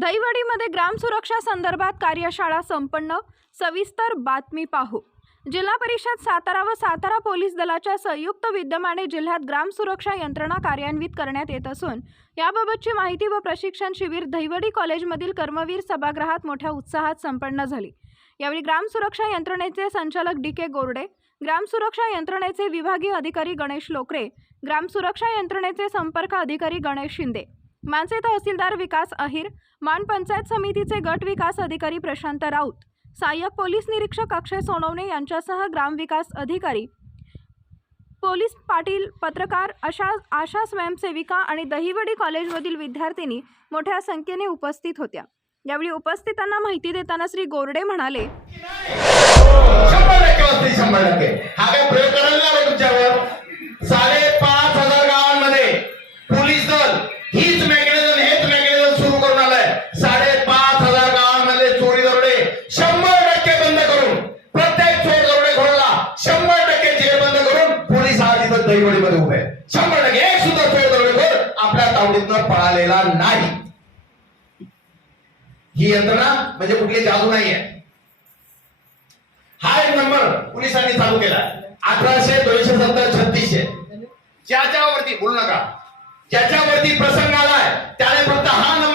दहिवडीमध्ये ग्राम सुरक्षा संदर्भात कार्यशाळा संपन्न. सविस्तर बातमी पाहू. जिल्हा परिषद सातारा व सातारा पोलीस दलाच्या संयुक्त विद्यमाने जिल्ह्यात ग्राम सुरक्षा यंत्रणा कार्यान्वित करण्यात येत असून याबाबतची माहिती व प्रशिक्षण शिबिर दहिवडी कॉलेजमधील कर्मवीर सभागृहात मोठ्या उत्साहात संपन्न झाली. यावेळी ग्राम सुरक्षा यंत्रणेचे संचालक डी के गोरडे ग्राम सुरक्षा यंत्रणेचे विभागीय अधिकारी गणेश लोकरे ग्राम सुरक्षा यंत्रणेचे संपर्क अधिकारी गणेश शिंदे मानसे तहसीलदार विकास अहिर मान पंचायत समितीचे गट विकास अधिकारी प्रशांत राऊत सहाय्यक पोलीस निरीक्षक अक्षय सोनवणे यांच्यासह ग्रामविकास अधिकारी पोलीस पाटील पत्रकार अशा आशा स्वयंसेविका आणि दहिवडी कॉलेजमधील विद्यार्थिनी मोठ्या संख्येने उपस्थित होत्या. यावेळी उपस्थितांना माहिती देताना श्री गोरडे म्हणाले आज उभे शंभर टक्के एक सुद्धा चोर दरोडेखोर आपल्या तावडीतनं पळालेला नाही. ही यंत्रणा म्हणजे कुठली जादू नाहीये. हा एक नंबर पोलिसांनी चालू केला अठराशे दोनशे सत्तर छत्तीसशे. ज्याच्यावरती बोलू नका. ज्याच्यावरती प्रसंग आलाय त्याने फक्त हा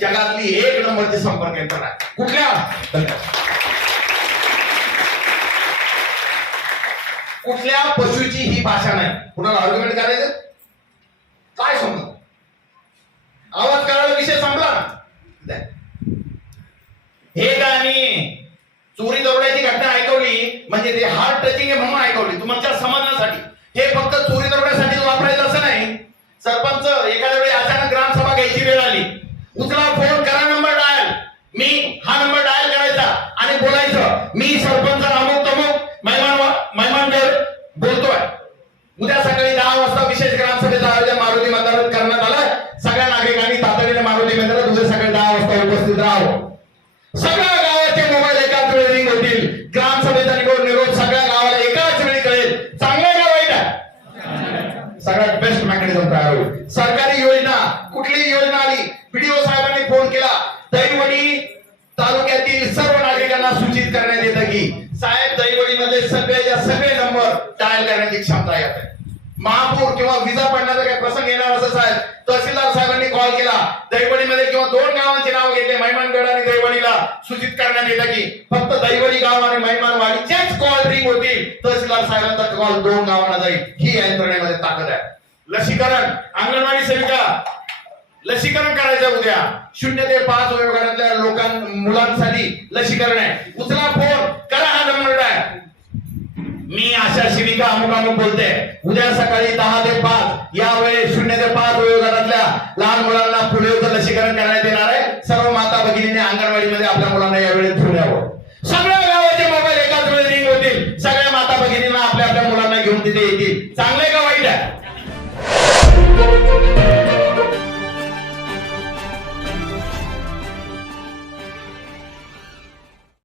जगातली एक नंबरची संपर्क यंत्रणा कुठल्या? कुठल्या पशुची ही भाषा नाही? कुणाला आर्ग्युमेंट करायचं? काय समजा आवाज करायला विषय संपला? हे हे गाणी चोरी दरोड्याची घटना ऐकवली? म्हणजे ते हार्ड टचिंग आहे म्हणून ऐकवली. तुमच्या समाजासाठी हे फक्त चोरी दरोड्यासाठी वापरायचं असं नाही. सरपंच एखाद्या वेळी अचानक उद्या सकाळी दहा वाजता विशेष ग्रामसभेचं आयोजन मारुती मैदानात करण्यात आलं सगळ्या नागरिकांनी तातडीने मारुती मैदानात उद्या सकाळी दहा वाजता उपस्थित राहावं. सगळ्या गावाचे मोबाईल एकाच वेळी रिंग होतील. ग्रामसभेचा निरोप निरोप सगळ्या गावाला एकाच वेळी कळेल. चांगलं का वाईट आहे? सगळ्यात बेस्ट मॅकॅनिझम तयार होईल. सरकारी योजना कुठलीही योजना आली व्हिडिओ साहेब दहिवडीमध्ये सगळेच्या सगळे नंबर डायल करण्याची क्षमता यात आहे. महापूर किंवा विजा पडण्याचा काही प्रसंग येणार असं साहेब तहसीलदार साहेबांनी कॉल केला. दहिवडीमध्ये किंवा दोन गावांची नाव घेतले महिमानगड आणि दहिवडीला सूचित करण्यात येतं की फक्त दहिवडी गाव आणि महिमानवाडीचेच कॉल रिंग होतील. तहसीलदार साहेबांचा कॉल दोन गावांना जाईल. ही यंत्रणेमध्ये ताकद आहे. लसीकरण अंगणवाडी सेविका लसीकरण करायचं उद्या. शून्य ते पाच वयोगटातल्या लोकां मुलांसाठी लसीकरण आहे. उचला फोन करा आशा शिविका अमुक अमुक बोलते. उद्या सकाळी दहा ते पाच यावेळी शून्य ते पाच वयोगटातल्या लहान मुलांना पोलिओचं लसीकरण करण्यात येणार आहे. सर्व माता भगिनींनी अंगणवाडीमध्ये आपल्या मुलांना यावेळी घेऊन यावं. सगळ्या गावाचे मोबाईल एकाच वेळी रिंग होतील. सगळ्या माता भगिनींना आपल्या आपल्या मुलांना घेऊन तिथे येतील. चांगले